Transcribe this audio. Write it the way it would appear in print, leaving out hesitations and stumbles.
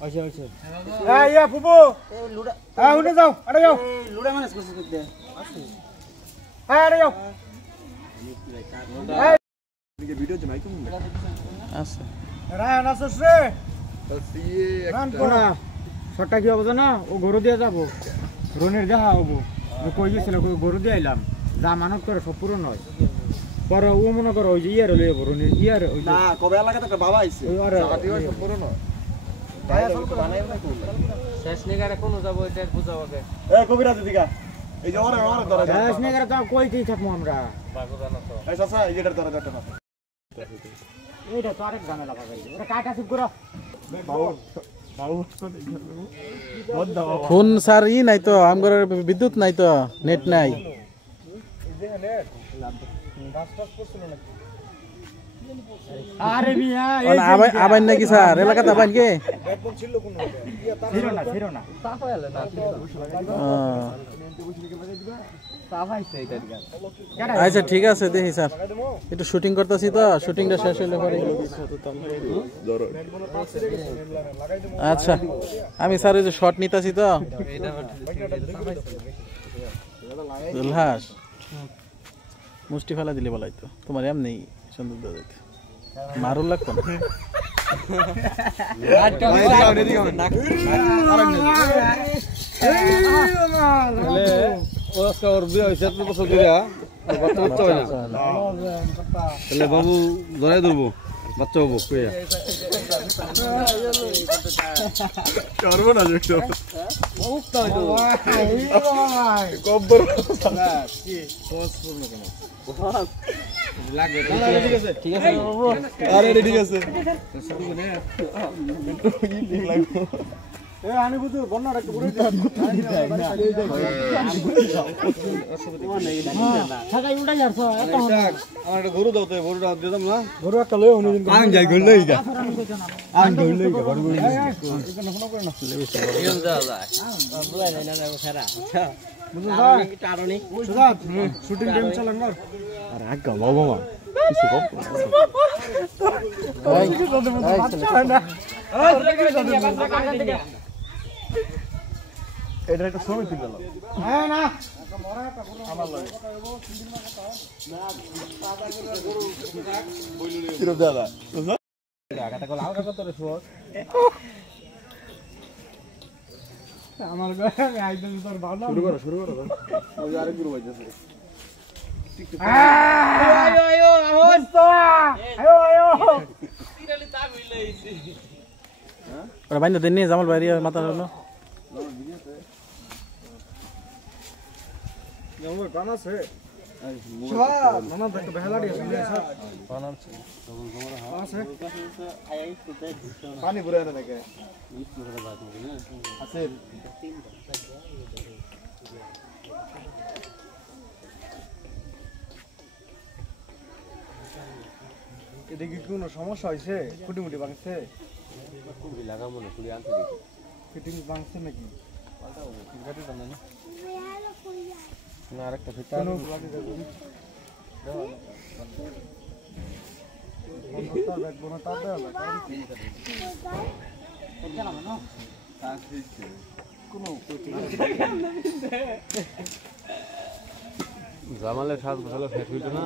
আচ্ছা আচ্ছা এই ইয়া ফুবু এই লুড়া হ্যাঁ উঠে যাও আরে যাও এই লুড়া মানে কিছু দে হ্যাঁ আরে যাও এই ভিডিও জমাই তুমি আচ্ছা রান আসছ রে আসিয়ে একটা না ছটা কি হবে না ও গরু দিয়ে যাব রনের দেখা হবো কই গেছিল গরু দিয়ে আইলাম যা মানত করে সব পূরণ হয় পরে ও মনে করো ওই যে ইয়ার লইব রনের ইয়ার ওই না কবে এলাকাতে একটা বাবা আইছে সাথীও সব পূরণ হয় শেষ নিগারে কোন যাব এটা বুঝাও আগে এই কবিরাজ দিগা এই যে ওরে ধরে শেষ নিগারে তো কই কি থাকমু আমরা বাগো জানো তো এই চাচা এই যেটার ধরে ধরতে পারে এইটা তো আরেক ঝামেলা ভাই ওরে কাটা চুপ করো বাবু বাবু ফোন স্যার ই নাই তো আমগর বিদ্যুৎ নাই তো নেট নাই আরে মিয়া এই আবাইন নাকি স্যার এলাকাতে আবাইন কে একদম ছিল কোন ছিল না সাফ হইলো না সাফ আইছে এটা দিগা আচ্ছা ঠিক আছে দেখি স্যার একটু শুটিং করতেছি তো শুটিংটা শেষ হলে পরে আচ্ছা আমি স্যার এই যে শট নিতেছি তো দুলহাস মুষ্টি ফেলা দিলে বলাই তো তোমার এমনি সুন্দর দাদা মারুল লাগতো বাবু জড়াই ধরবো বাচ্চা হবো করবো না ঠিক আছে আরে ঠিক আছে এ আনি বুঝু বন্না রাখতে পুরো থাকাই উড়াই যাচ্ছ এত আমার একটা গরু দাও তো গরুটা দিয়ে দাম না গরু একটা লই উনি দিন আন যাই গল লই গা আন গল লই গা গরু লই এখানে ফোন করে না এখানে যাও যায় বুঝাই নাই না সারা আচ্ছা বুঝু যা কারণে সুজাত শুটিং টাইম চালান না আরে আগা বাবা মা কিছু কম এটা একটা সময় তুই গেল হ্যাঁ না কিরম দাদা আমার একদম তোর ভালো শুরু করো ওই আরেক গুরু বাইতেছে আয়ো আয়ো অবস্থা আয়ো আয়ো তিরালি তা মিলাইছি ওরা বাইন্দা দেন নি জামাল বাইরে মাথা হলো আমার পান আছে স্যার মামা দেখো বেহালাড়ি আছে স্যার পান আছে পানি পুরায় না নাকি আছে এদিকে কি কোনো সমস্যা হয়েছে কুটিমুটি ভাঙছে ফিটিং ভাঙছে নাকি না আরেকটা জামালের সাজ ভালো ফেট হইতো না